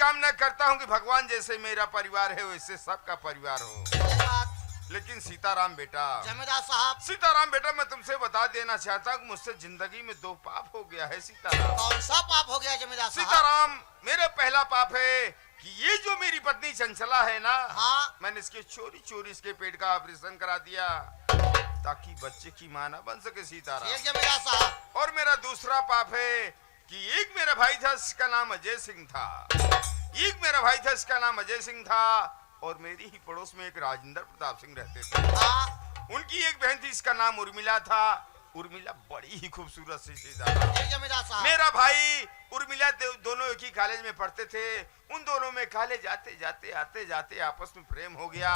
कामना करता हूँ कि भगवान जैसे मेरा परिवार है वैसे सबका परिवार हो। लेकिन सीताराम बेटा, जमींदार साहब, सीताराम बेटा, मैं तुमसे बता देना चाहता हूँ मुझसे जिंदगी में दो पाप हो गया है सीताराम। कौन सा पाप हो गया जमींदार साहब? सीताराम, मेरा पहला पाप है कि ये जो मेरी पत्नी चंचला है ना, हाँ, मैंने इसके चोरी चोरी इसके पेट का ऑपरेशन करा दिया ताकि बच्चे की मां ना बन सके सीताराम। जमींदार साहब। और मेरा दूसरा पाप है कि एक मेरा भाई था जिसका नाम अजय सिंह था, एक मेरा भाई था जिसका नाम अजय सिंह था, और मेरी ही पड़ोस में एक राजेंद्र प्रताप सिंह रहते थे। हाँ, उनकी एक बहन थी जिसका नाम उर्मिला था। उर्मिला बड़ी ही खूबसूरत सी सीताराम। जमींदार साहब। मेरा भाई उर्मिला दोनों एक ही कॉलेज में पढ़ते थे। उन दोनों में कॉलेज जाते जाते आते जाते आपस में प्रेम हो गया।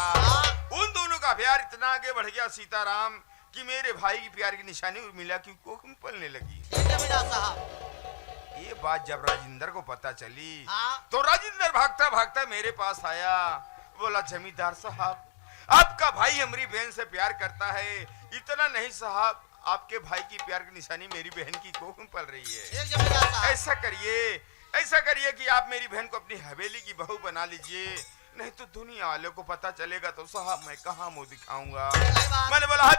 उन दोनों का प्यार इतना आगे बढ़ गया सीताराम कि मेरे भाई की प्यार की निशानी उर्मिला की कोख में पलने लगी। जमींदार साहब। ये बात जब राजेंद्र को पता चली, हाँ, तो राजेंद्र भागता भागता मेरे पास आया। बोला, जमींदार साहब, आपका भाई हमारी बहन से प्यार करता है। इतना नहीं साहब, आपके भाई की प्यार की निशानी मेरी बहन की कोख में पल रही है। ऐसा करिए कि आप मेरी बहन को अपनी हवेली की बहू बना लीजिए, नहीं तो दुनिया वालों को पता चलेगा तो साहब मैं कहाँ मुंह दिखाऊंगा। मैंने बोला,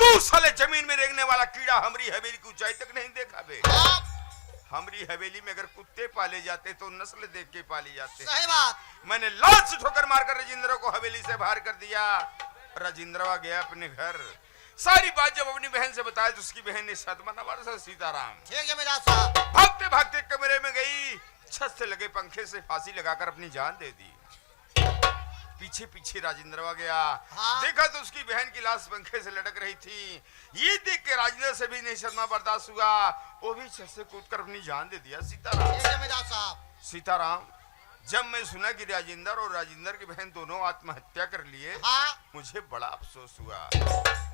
तू साले जमीन में रेंगने वाला कीड़ा हमारी हवेली की ऊंचाई तक नहीं देखा बे। हमारी हवेली में अगर कुत्ते पाले जाते तो नस्ल देख के पाले जाते। सही बात। मैंने लात से ठोकर मारकर राजेंद्र को हवेली से बाहर कर दिया। राजेंद्र गया अपने घर। सारी बात जब अपनी बहन से बताया तो उसकी बहन ने सदमा न बरसा सीताराम। भागते भागते कमरे में गई, छत से लगे पंखे से फांसी लगाकर अपनी जान दे दी। पीछे पीछे राजेंद्र गया। हाँ? देखा तो उसकी बहन की लाश पंखे से लटक रही थी। ये देख के राजेंद्र से भी नहीं सदमा बर्दाश्त हुआ, वो भी छत से कूदकर अपनी जान दे दिया सीताराम। सीताराम, जब मैं सुना कि राजेंद्र और राजेंद्र की बहन दोनों आत्महत्या कर लिए, हाँ? मुझे बड़ा अफसोस हुआ।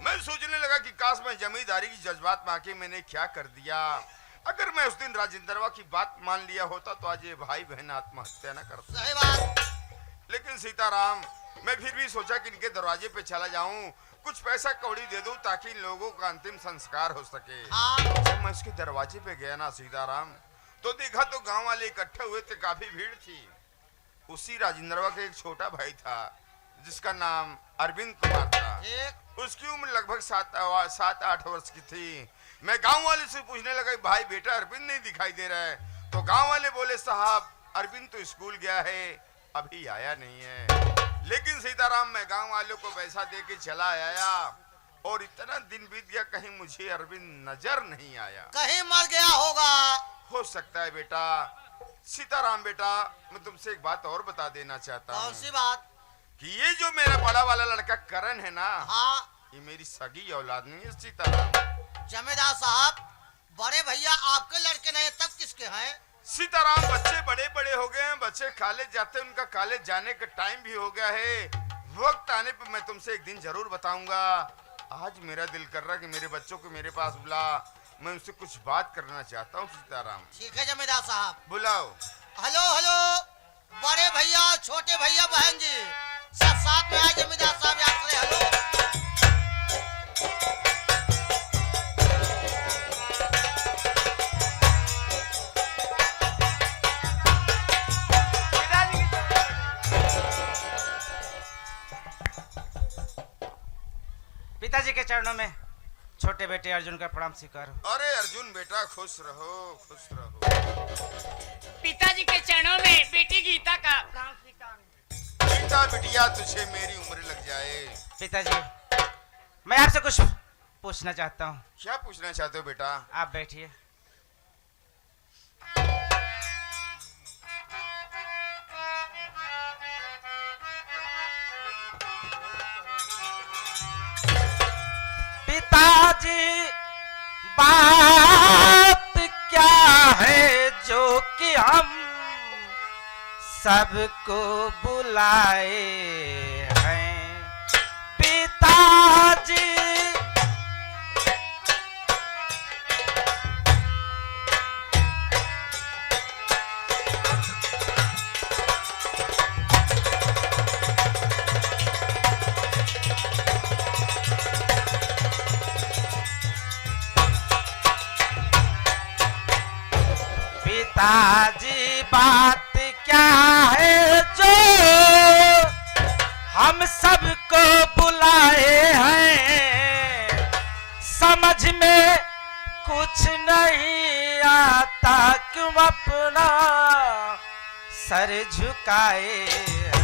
मैं सोचने लगा कि काश मैं जमींदारी की जज्बात में आके मैंने क्या कर दिया। अगर मैं उस दिन राजेंद्रवा की बात मान लिया होता तो आज ये भाई बहन आत्महत्या न करते। लेकिन सीताराम, मैं फिर भी सोचा कि इनके दरवाजे पे चला जाऊं, कुछ पैसा कौड़ी दे दूं ताकि इन लोगों का अंतिम संस्कार हो सके। जब मैं उसके दरवाजे पे गया ना सीताराम, तो देखा तो गांव वाले इकट्ठे हुए थे, काफी भीड़ थी। उसी राजेंद्रवा का एक छोटा भाई था जिसका नाम अरविंद कुमार था। उसकी उम्र लगभग 7-8 वर्ष की थी। मैं गांव वाले से पूछने लगा, भाई बेटा अरविंद नहीं दिखाई दे रहा है। तो गांव वाले बोले, साहब अरविंद तो स्कूल गया है, अभी आया नहीं है। लेकिन सीताराम, मैं गांव वालों को पैसा दे के चला आया और इतना दिन बीत गया, कहीं मुझे अरविंद नजर नहीं आया। कहीं मर गया होगा। हो सकता है बेटा। सीताराम बेटा, मैं तुमसे एक बात और बता देना चाहता हूँ। कौन सी बात? कि ये जो मेरा बड़ा वाला लड़का करण है ना, हाँ, ये मेरी सगी औलाद नहीं है सीताराम। जमींदार साहब, बड़े भैया आपके लड़के नहीं, तब किसके हैं? सीताराम, बच्चे बड़े बड़े हो गए हैं, बच्चे कॉलेज जाते हैं, उनका कॉलेज जाने का टाइम भी हो गया है। वक्त आने पे मैं तुमसे एक दिन जरूर बताऊंगा। आज मेरा दिल कर रहा है कि मेरे बच्चों को मेरे पास बुला, मैं उनसे कुछ बात करना चाहता हूँ सीताराम। ठीक है जमींदार साहब, बुलाओ। हेलो हेलो, बड़े भैया, छोटे भैया, बहन जी, सब साथ में आए। जमींदार साहब याद करें। हेलो, पिताजी के चरणों में छोटे बेटे अर्जुन का प्रणाम स्वीकार। अरे अर्जुन बेटा, खुश रहो खुश रहो। पिताजी के चरणों में बेटी गीता का प्रणाम स्वीकार। गीता बिटिया, तुझे मेरी उम्र लग जाए। पिताजी, मैं आपसे कुछ पूछना चाहता हूँ। क्या पूछना चाहते हो बेटा? आप बैठिए। पिताजी, बात क्या है जो कि हम सबको बुलाए हैं? पिताजी, पिताजी बात क्या है जो हम सबको बुलाए हैं, समझ में कुछ नहीं आता क्यों अपना सर झुकाए हैं।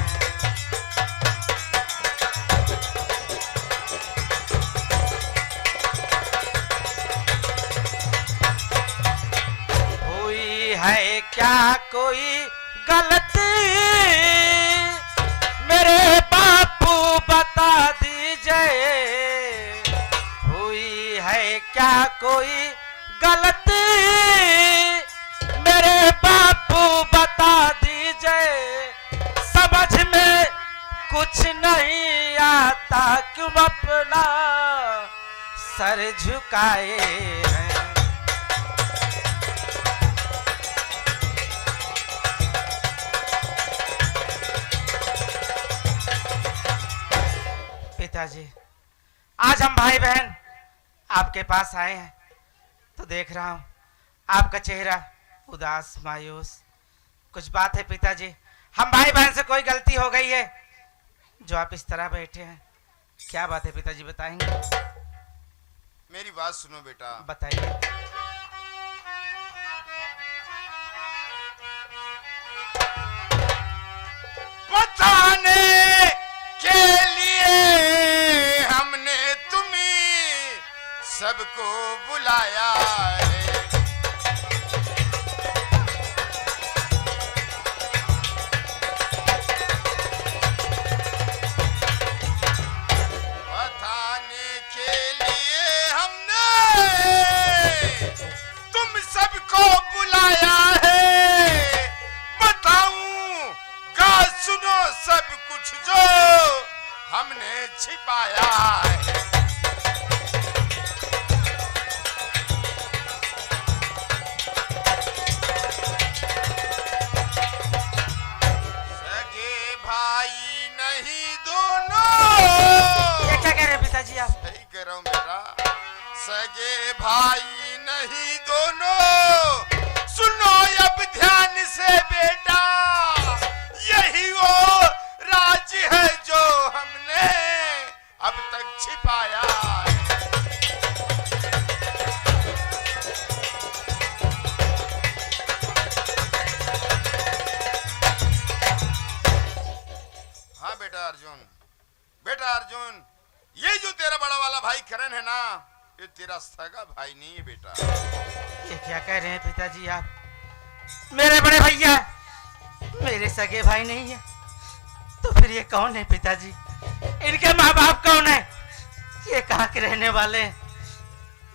हुई है क्या कोई गलती, मेरे बापू बता दीजिए। हुई है क्या कोई गलती, मेरे बापू बता दीजिए। समझ में कुछ नहीं आता क्यों अपना सर झुकाए हैं। पिताजी, आज हम भाई बहन आपके पास आए हैं तो देख रहा हूँ आपका चेहरा उदास मायूस। कुछ बात है पिताजी, हम भाई बहन से कोई गलती हो गई है जो आप इस तरह बैठे हैं? क्या बात है पिताजी, बताएंगे? मेरी बात सुनो बेटा। बताइए। बताने के लिए हमने तुम्हें सबको बुलाया है। बताने के लिए हमने तुम सबको बुलाया है। बताऊंगा सुनो सब कुछ जो हमने छिपाया है। सगे भाई नहीं दोनों। ये क्या कह रहे हैं पिताजी आप? सही कह रहा हूँ बेटा, सगे भाई नहीं दोनों। सुनो अब ध्यान से बेटा, यही वो राज है जो हमने अब तक छिपाया है। हाँ बेटा अर्जुन, बेटा अर्जुन, ये जो तेरा बड़ा वाला भाई करण है ना, ये तेरा सगा भाई नहीं है बेटा। ये क्या कह रहे हैं पिताजी आप? मेरे बड़े भैया मेरे सगे भाई नहीं है तो फिर ये कौन है पिताजी? इनके माँ बाप कौन है? ये कहाँ के रहने वाले हैं?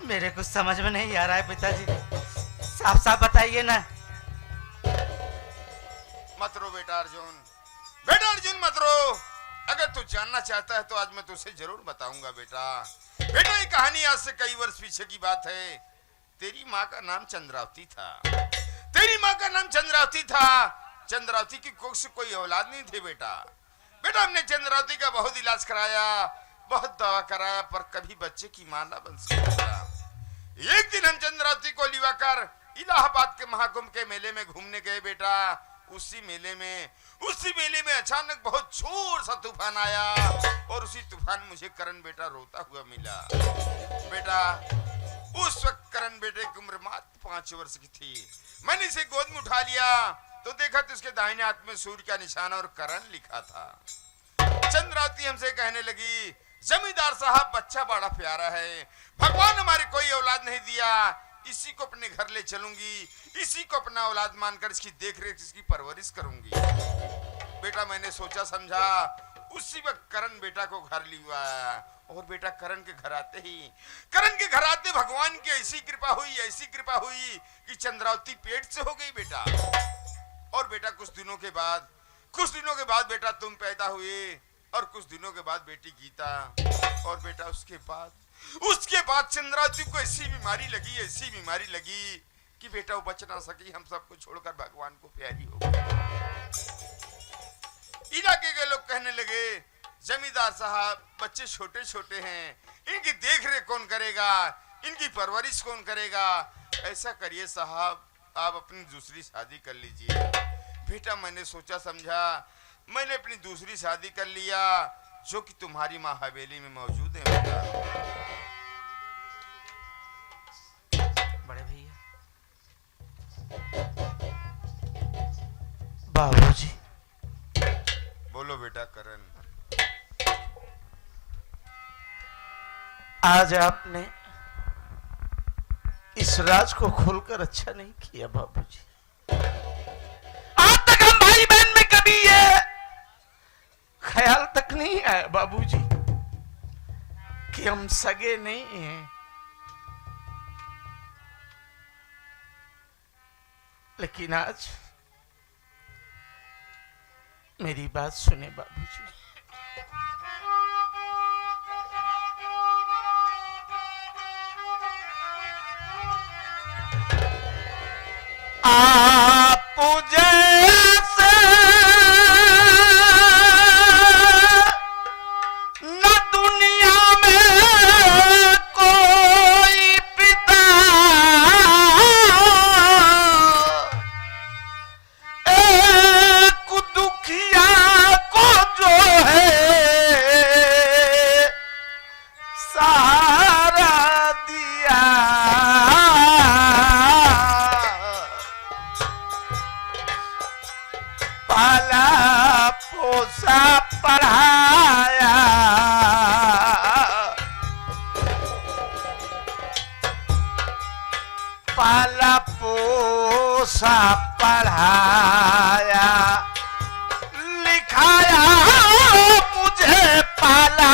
मेरे कुछ समझ में नहीं आ रहा है पिताजी, साफ साफ बताइए ना। मत रो बेटा अर्जुन, बेटा अर्जुन मत रो। अगर तू जानना चाहता है तो आज मैं तुझे जरूर बताऊंगा बेटा। बेटा ये कहानी आज से कई वर्ष पीछे की बात है। तेरी माँ का नाम चंद्रावती था। तेरी माँ का नाम चंद्रावती था। चंद्रावती की कुछ से कोई औलाद नहीं थी बेटा। बेटा हमने चंद्रावती का बहुत इलाज कराया, बहुत दवा कराया, पर कभी बच्चे की मां ना बन सकी बेटा। एक दिन हम चंद्रावती को लिवाकर इलाहाबाद के महाकुंभ के मेले में घूमने गए बेटा। उसी मेले में अचानक बहुत जोर सा तूफान आया और उसी तूफान में मुझे करण बेटा रोता हुआ मिला। बेटा उस वक्त करण बेटे की उम्र मात्र 5 वर्ष की थी। मैंने इसे गोद में उठा लिया तो देखा तो उसके दाहिने हाथ में सूर्य का निशान और करण लिखा था। चंद्रावती हमसे कहने लगी, जमींदार साहब बच्चा बड़ा प्यारा है, भगवान हमारे कोई औलाद नहीं दिया, इसी को अपने घर ले चलूंगी, इसी को अपना औलाद मानकर इसकी देखरेख इसकी परवरिश करूंगी। बेटा मैंने सोचा समझा, उसी वक्त करण बेटा को घर लिया और बेटा करण के घर आते भगवान की ऐसी कृपा हुई कि चंद्रावती पेट से हो गई बेटा। और बेटा कुछ दिनों के बाद बेटा तुम पैदा हुए और कुछ दिनों के बाद बेटी गीता। और बेटा उसके बाद चंद्रावती को ऐसी बीमारी लगी कि बेटा वो बच ना सकी, हम सबको छोड़कर भगवान को प्यारी हो गई। इलाके के लोग कहने लगे, जमींदार साहब बच्चे छोटे छोटे हैं, इनकी देखरेख कौन करेगा, इनकी परवरिश कौन करेगा? ऐसा करिए साहब, आप अपनी दूसरी शादी कर लीजिए। बेटा मैंने सोचा समझा, मैंने अपनी दूसरी शादी कर लिया, जो कि तुम्हारी माँ हवेली में मौजूद है बेटा। बड़े भैया, बाबूजी। बोलो बेटा करण। आज आपने इस राज को खोलकर अच्छा नहीं किया बाबूजी। आज तक हम भाई बहन में कभी ये ख्याल तक नहीं आया बाबूजी कि हम सगे नहीं हैं। लेकिन आज मेरी बात सुने बाबूजी। आप जैसे न दुनिया में कोई पिता, एक दुखिया को जो है सहारा दिया, पाला पोसा पढ़ाया, पाला पोसा पढ़ाया, लिखाया मुझे, पाला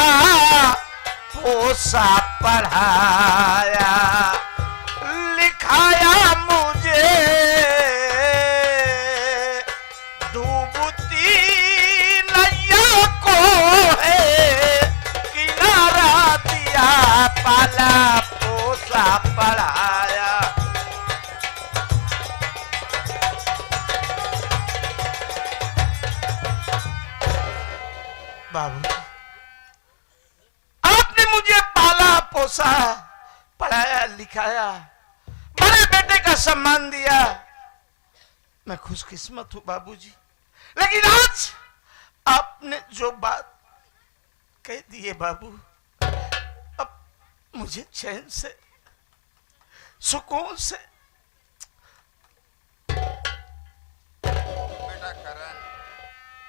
पोसा पढ़ाया, लिखाया मुझे, डूबती नैया को है किनारा दिया, पाला पोसा पढ़ाया। बाबूजी, आपने मुझे पाला पोसा पढ़ाया लिखाया, बड़े बेटे का सम्मान दिया, मैं खुशकिस्मत हूं बाबूजी। लेकिन आज आपने जो बात कह दी है बाबू, अब मुझे चैन से सुकून से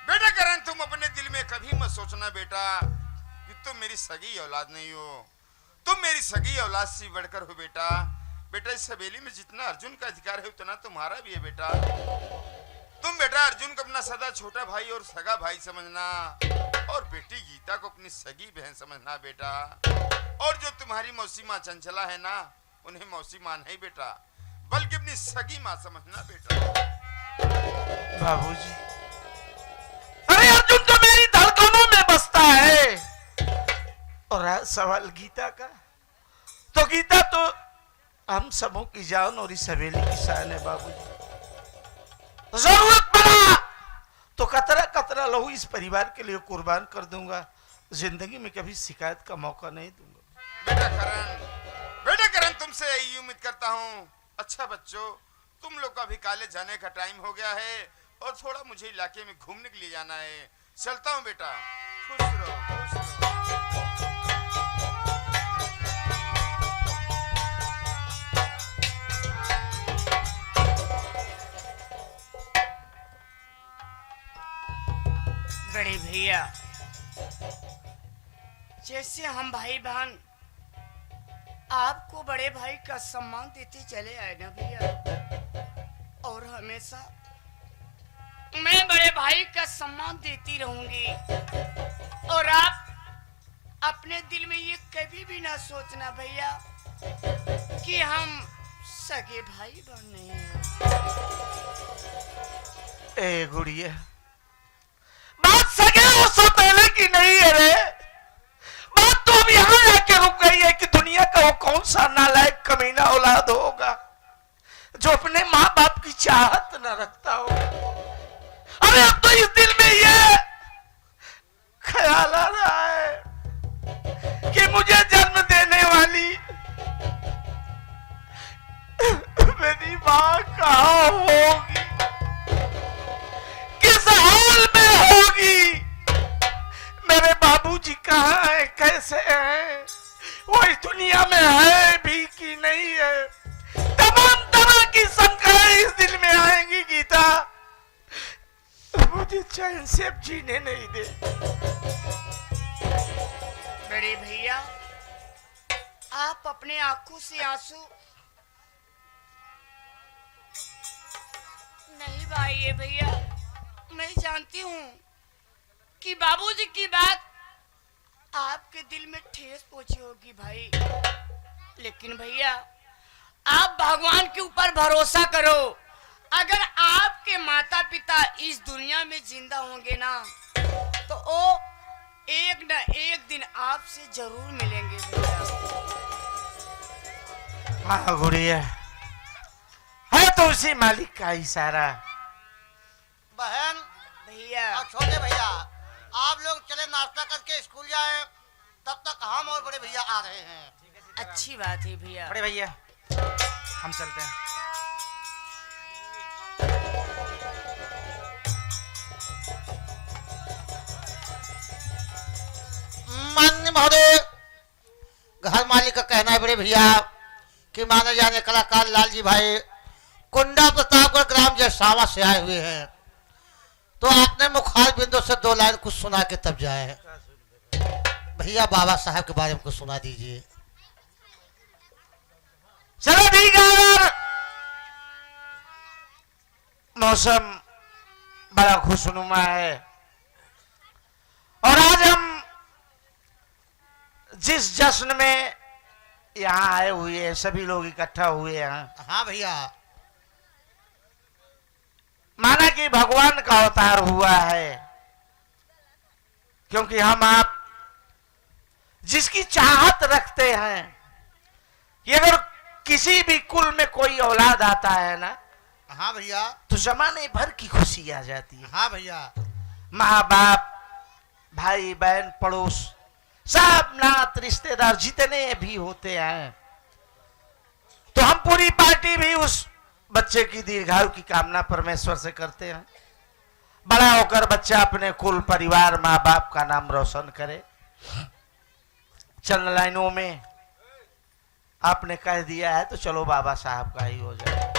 बेटा करण, तुम अपने दिल में कभी मत सोचना बेटा कि तुम मेरी सगी औलाद नहीं हो। तुम मेरी सगी औलाद से बढ़कर हो बेटा। बेटा इस हवेली में जितना अर्जुन का अधिकार है उतना तुम्हारा भी है बेटा। तुम बेटा अर्जुन को अपना सदा छोटा भाई और सगा भाई समझना, और बेटी गीता को अपनी सगी बहन समझना बेटा। और जो तुम्हारी मौसी माँ चंचला है ना, उन्हें मौसी माँ नहीं बेटा, बल्कि अपनी सगी माँ समझना बेटा। बाबूजी, अरे अर्जुन तो मेरी धड़कनों में बसता है, और आज सवाल गीता का, तो गीता तो हम सबों की जान और इस हवेली की शान है बाबूजी। जरूरत पड़ा तो कतरा कतरा लहू इस परिवार के लिए कुर्बान कर दूंगा, जिंदगी में कभी शिकायत का मौका नहीं दूंगा। बेटा करण तुमसे यही उम्मीद करता हूँ। अच्छा बच्चों, तुम लोग का भी कॉलेज जाने का टाइम हो गया है और थोड़ा मुझे इलाके में घूमने के लिए जाना है। चलता हूँ बेटा, खुश रहो, खुश रहो। बड़े भैया, जैसे हम भाई बहन आपको बड़े भाई का सम्मान देते चले आए ना भैया, और हमेशा मैं बड़े भाई का सम्मान देती रहूंगी। और आप अपने दिल में ये कभी भी ना सोचना भैया कि हम सगे भाई बहन नहीं हैं। ए गुड़िया, बात सगे उससे पहले की नहीं है रे। बात तो अब यहाँ आके रुक गई है कि दुनिया का वो कौन सा नालायक कमीना औलाद होगा जो अपने माँ बाप की चाहत न रखता हो। अरे अब तो इस दिल में ये ख्याल आ रहा है कि मुझे जन्म देने वाली मेरी माँ कहाँ होगी। कैसे हैं, वो इस दुनिया में है भी कि नहीं है। तमाम तरह की शंकाएं इस दिल में आएंगी गीता, मुझे चैन से अब जीने नहीं दे। बड़े भैया, आप अपने आंखों से आंसू नहीं बहाइए भैया। मैं जानती हूँ कि बाबूजी की बात आपके दिल में ठेस पहुंची होगी भाई, लेकिन भैया आप भगवान के ऊपर भरोसा करो। अगर आपके माता पिता इस दुनिया में जिंदा होंगे ना, तो वो एक न एक दिन आपसे जरूर मिलेंगे भैया। हाँ गुड़िया, है तो उसी मालिक का इशारा। बहन भैया और छोटे भैया, आप लोग चले नाश्ता करके स्कूल जाएं, तब तक हम और बड़े भैया आ रहे हैं। अच्छी बात है भैया। बड़े भैया हम चलते हैं। माननीय महोदय, घर मालिक का कहना है बड़े भैया कि माने जाने कलाकार लालजी भाई कुंडा प्रतापगढ़ ग्राम जयसावा से आए हुए हैं, तो आपने मुखार बिंदु से 2 लाइन कुछ सुना के तब जाए। भैया बाबा साहब के बारे में कुछ सुना दीजिए। चलो ठीक है, मौसम बड़ा खुशनुमा है और आज हम जिस जश्न में यहाँ आए हुए हैं, सभी लोग इकट्ठा हुए हैं, हाँ भैया, माना कि भगवान का अवतार हुआ है, क्योंकि हम आप जिसकी चाहत रखते हैं कि अगर किसी भी कुल में कोई औलाद आता है ना, हाँ भैया, तो जमाने भर की खुशी आ जाती है। हाँ भैया, माँ बाप, भाई बहन, पड़ोस, सब नात रिश्तेदार जितने भी होते हैं, तो हम पूरी पार्टी भी उस बच्चे की दीर्घायु की कामना परमेश्वर से करते हैं। बड़ा होकर बच्चा अपने कुल परिवार माँ बाप का नाम रोशन करे। चल लाइनों में आपने कह दिया है तो चलो बाबा साहब का ही हो जाए।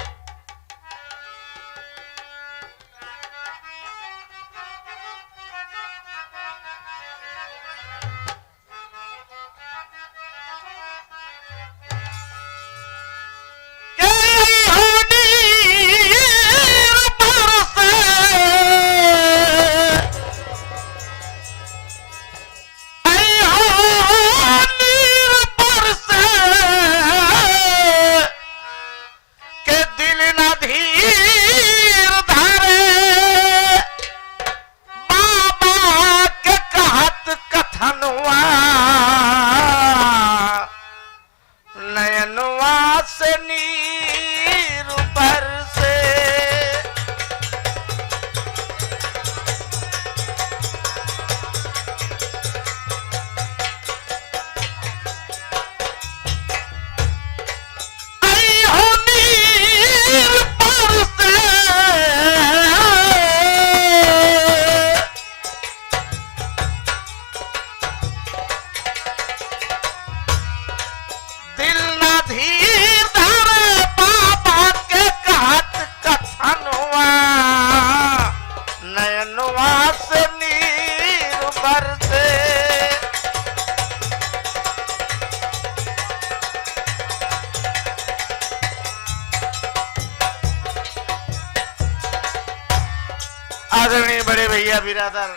आदरणीय बड़े भैया बिरादर,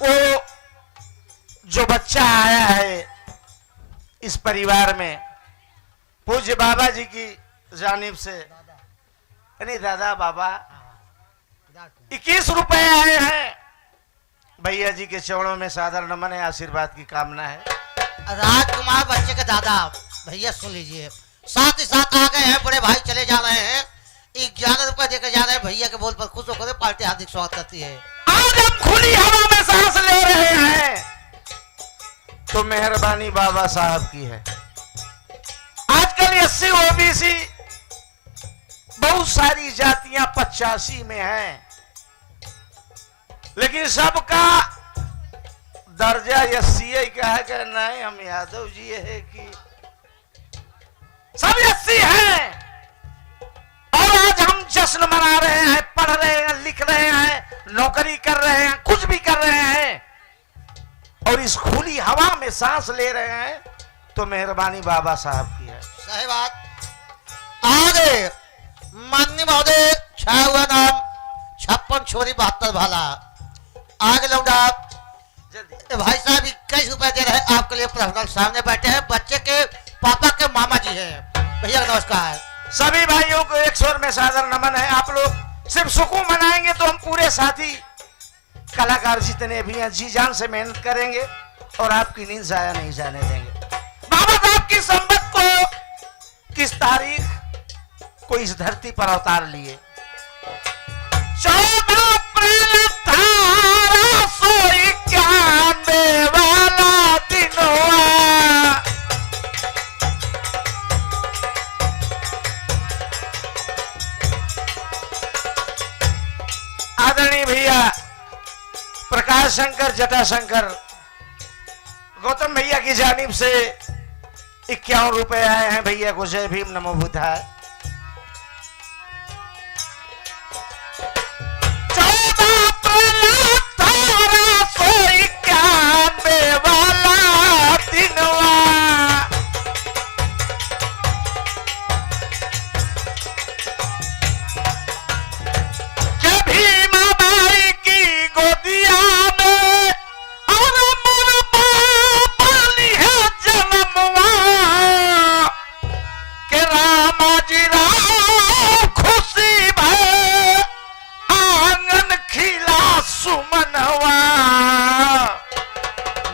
वो जो बच्चा आया है इस परिवार में, पूज्य बाबा जी की जानिब से, नहीं दादा बाबा, 21 रुपए आए हैं। भैया जी के चरणों में सादर नमन है, आशीर्वाद की कामना है। राजकुमार बच्चे के दादा भैया सुन लीजिए, साथ ही साथ आ गए हैं, बड़े भाई चले जा रहे हैं, 11 रुपए देकर जा रहे हैं। भैया के बोल पर खुश होकर पार्टी हार्दिक स्वागत करती है। आज हम खुली हवा में सांस ले रहे हैं तो मेहरबानी बाबा साहब की है। आजकल 80 ओबीसी, बहुत सारी जातियां 85 में हैं, लेकिन सबका दर्जा एससी का है कि नहीं, हम यादव जी है कि सब एससी हैं। और आज हम जश्न मना रहे हैं, पढ़ रहे हैं, लिख रहे हैं, नौकरी कर रहे हैं, कुछ भी कर रहे हैं और इस खुली हवा में सांस ले रहे हैं, तो मेहरबानी बाबा साहब की है। सही बात। आगे माननीय महोदय छाया हुआ नाम 56 छोरी 72 भाला। आगे लौटा जल्दी भाई साहब 21 रुपए दे रहे हैं आपके लिए। प्रोफेसर सामने बैठे हैं, बच्चे के पापा के मामा जी हैं। भैया नमस्कार। सभी भाइयों को एक स्वर में सादर नमन है। आप लोग सिर्फ सुकून मनाएंगे तो हम पूरे साथी कलाकार जितने भी हैं जी जान से मेहनत करेंगे और आपकी नींद जाया नहीं जाने देंगे। बाबा साहब की संबत को किस तारीख को इस धरती पर अवतार लिए? 14 अप्रैल 1891 वाला दिन हुआ। आदरणीय भैया प्रकाश शंकर जटाशंकर गौतम भैया की जानिब से 51 रुपए आए हैं। भैया को जय भीम नमो बुद्धाय। 14 अप्रैल 1891 वाला दिन हुआ। के भीमा बाई की गोदिया में और मोर पाली है जन्मवा के रामा जी राम खुशी भय आंगन खिला सुमनवा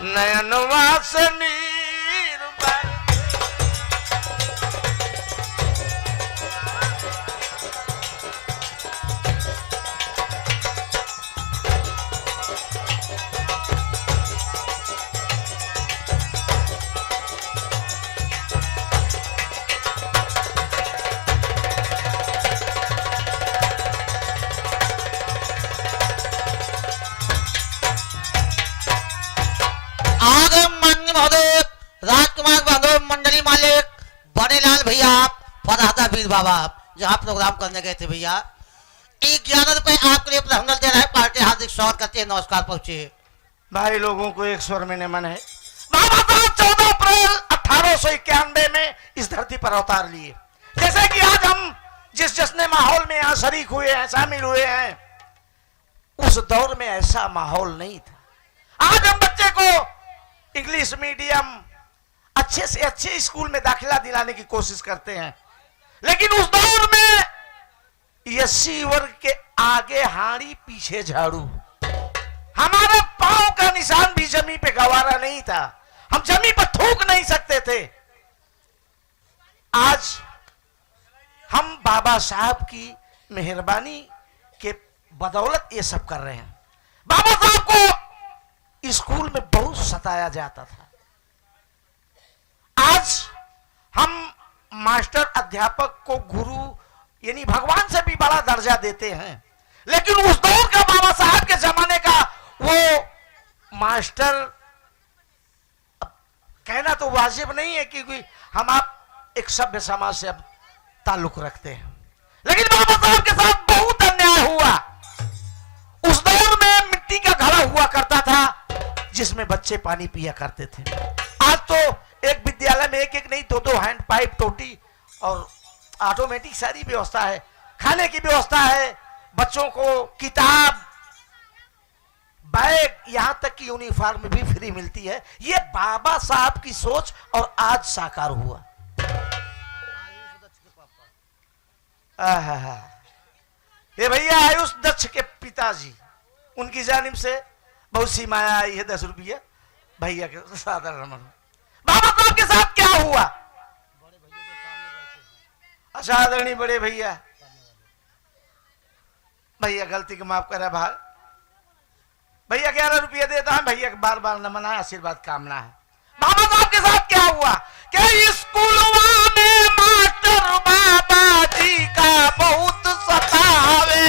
नयनवा से नीर बह। आगे माननीय महोदय राजकुमार बांधव मंडली मालिक बड़ेलाल भैया फरहादा वीर बाबा जहाँ प्रोग्राम करने गए थे भैया 11 रुपए आपके लिए प्रहंगल दे रहे हैं। पार्टी हार्दिक स्वागत करती है। नमस्कार पहुंचे भाई लोगों को एक स्वर में नमन है। बाबा साहब 14 अप्रैल 1891 में इस धरती पर अवतार लिए। जैसे कि आज हम जिस जश्न माहौल में यहाँ शरीक हुए हैं, शामिल हुए हैं, उस दौर में ऐसा माहौल नहीं था। आज हम बच्चे को इंग्लिश मीडियम अच्छे से अच्छे स्कूल में दाखिला दिलाने की कोशिश करते हैं, लेकिन उस दौर में एससी वर्ग के आगे हाड़ी पीछे झाड़ू। हमारा पांव का निशान भी जमीन पे गवारा नहीं था, हम जमीन पर थूक नहीं सकते थे। आज हम बाबा साहब की मेहरबानी के बदौलत ये सब कर रहे हैं। बाबा साहब को स्कूल में बहुत सताया जाता था। आज हम मास्टर अध्यापक को गुरु यानी भगवान से भी बड़ा दर्जा देते हैं, लेकिन उस दौर का बाबा साहब के जमाने का वो मास्टर कहना तो वाजिब नहीं है क्योंकि हम आप एक सभ्य समाज से अब ताल्लुक रखते हैं, लेकिन बाबा साहब के साथ बहुत अन्याय हुआ। उस दौर में मिट्टी का घड़ा हुआ करता था जिसमें बच्चे पानी पिया करते थे। आज तो एक विद्यालय में एक नहीं दो हैंड पाइप टोटी और ऑटोमेटिक सारी व्यवस्था है, खाने की व्यवस्था है, बच्चों को किताब बैग यहां तक कि यूनिफॉर्म भी फ्री मिलती है। ये बाबा साहब की सोच और आज साकार हुआ। ये भैया आयुष दक्ष के पिताजी, उनकी जानिब से बहुत सी माया आई है 10 रुपया भैया के सादर नमन। बाबा साहब के साथ क्या हुआ? अच्छा आदरणीय बड़े भैया, भैया गलती को माफ करे भाई। भैया 11 रुपया देता है, भैया बार बार नमन है, आशीर्वाद कामना है। बाबा साहब के साथ क्या हुआ? क्या स्कूल में मास्टर बाबा जी का बहुत सतावे।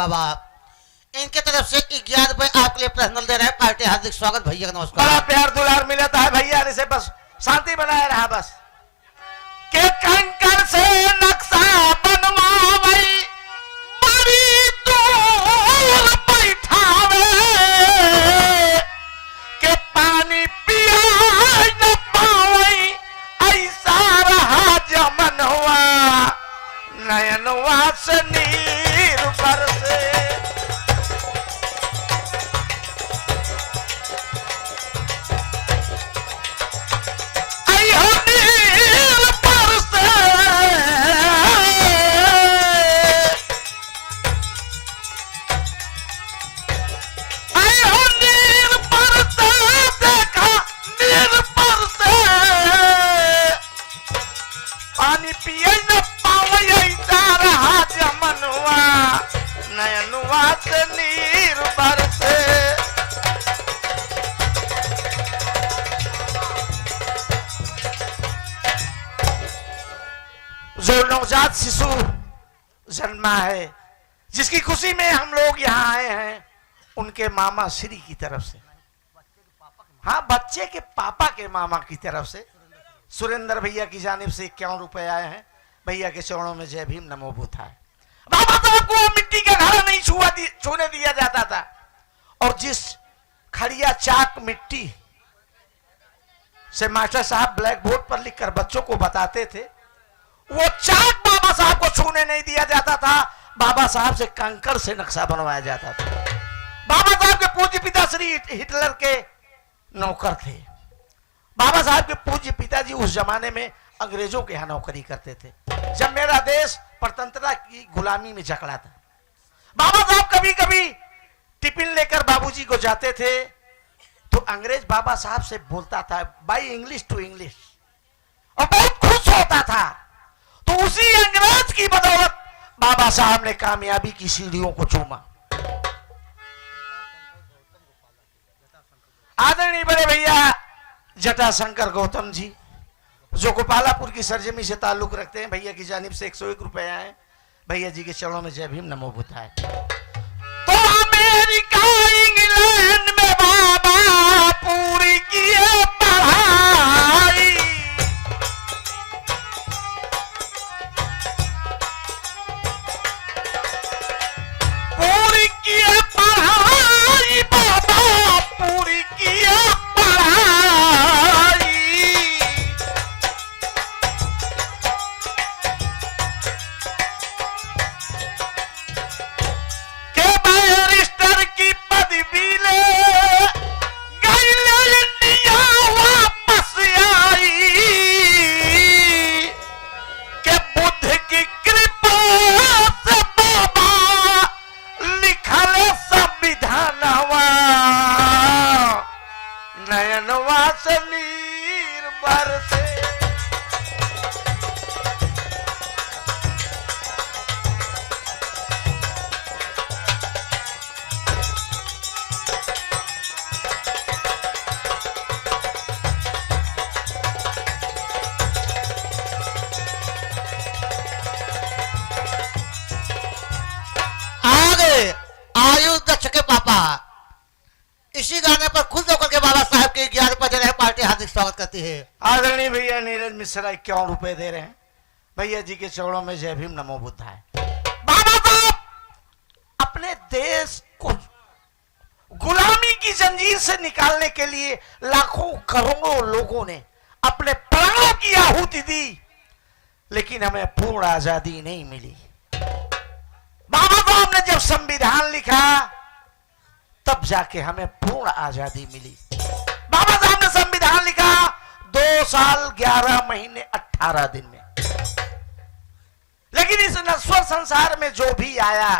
बाबा, इनके तरफ से 11 रुपए आपके लिए पर्सनल दे रहे हैं पार्टी। हार्दिक स्वागत भैया का, नमस्कार। बड़ा प्यार दुलार मिलता है भैया, इसे बस शांति बनाए रहा बस। के कंकर से नक्शा बनवावे बड़ी दूर बैठावे, के पानी पिया न पावे ऐसा रहा जमन हुआ, नयनवा से नीर बरसे। पानी पिए न पावे ऐसा रहा जमनवा, नयनवा से नीर बरसे। जो नवजात शिशु जन्मा है, जिसकी खुशी में हम लोग यहाँ आए हैं, उनके मामा श्री की तरफ से, हाँ बच्चे के पापा के मामा की तरफ से सुरेंद्र भैया की जानिब से 51 रुपए आए हैं। भैया के चरणों में जय भीम नमो बुद्धाय। बाबा साहब को मिट्टी का घड़ा नहीं छूने दिया जाता था, और जिस खड़िया चाक मिट्टी से मास्टर साहब ब्लैक बोर्ड पर लिखकर बच्चों को बताते थे, वो चाक बाबा साहब को छूने नहीं दिया जाता था। बाबा साहब से कंकड़ से नक्शा बनवाया जाता था। बाबा साहब के पूज्य पिता श्री हिटलर के नौकर थे। बाबा साहब के पूज्य पिताजी उस जमाने में अंग्रेजों के यहाँ नौकरी करते थे, जब मेरा देश स्वतंत्रता की गुलामी में जकड़ा था। बाबा साहब कभी कभी टिफिन लेकर बाबूजी को जाते थे, तो अंग्रेज बाबा साहब से बोलता था बाई इंग्लिश टू इंग्लिश, और बहुत खुश होता था। तो उसी अंग्रेज की बदौलत बाबा साहब ने कामयाबी की सीढ़ियों को चूमा। आदरणीय बड़े भैया जटाशंकर गौतम जी, जो गोपालापुर की सरजमी से ताल्लुक रखते हैं, भैया की जानिब से 101 रुपए आए। भैया जी के चरणों में जय भीम नमो बुद्धाय। तो अमेरिका इंग्लैंड में बाबा पूरी किए पढ़ाई, पूरी किए पढ़ाई, बाबा पूरी किए पढ़ाई। के बैरिस्टर की पदवी ले गई, इंडिया वापस आई, के बुद्ध की कृपा से बाबा लिखल संविधानवा, नयनवा से नीर बरसे। आगे आयुष दक्ष के पापा इसी गाने पर खुश होकर के बाबा साहब के 11 रुपए दे रहे हैं पार्टी। हार्दिक स्वागत करती है। आदरणीय भैया नीरज मिश्रा 51 रुपए दे रहे हैं। भैया जी के चरणों में जय भीम नमो बुद्धाय। बाबा साहब अपने देश को गुलामी की जंजीर से निकालने के लिए लाखों करोड़ों लोगों ने अपने प्राणों की आहुति दी, लेकिन हमें पूर्ण आजादी नहीं मिली। बाबा साहब ने जब संविधान लिखा, तब जाके हमें पूर्ण आजादी मिली। बाबा साहब ने संविधान लिखा 2 साल 11 महीने 18 दिन में, लेकिन इस नश्वर संसार में जो भी आया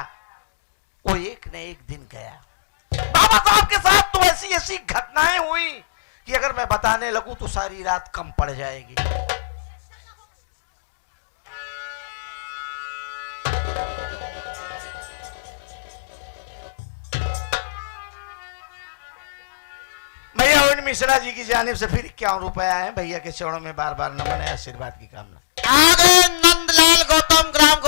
वो एक न एक दिन गया। बाबा साहब के साथ तो ऐसी ऐसी घटनाएं हुई कि अगर मैं बताने लगूं तो सारी रात कम पड़ जाएगी। भैया उन मिश्रा जी की जानिब से फिर 51 रुपए आए हैं। भैया के चरणों में बार बार नमन है, आशीर्वाद की कामना। आगे नंदलाल गौतम ग्राम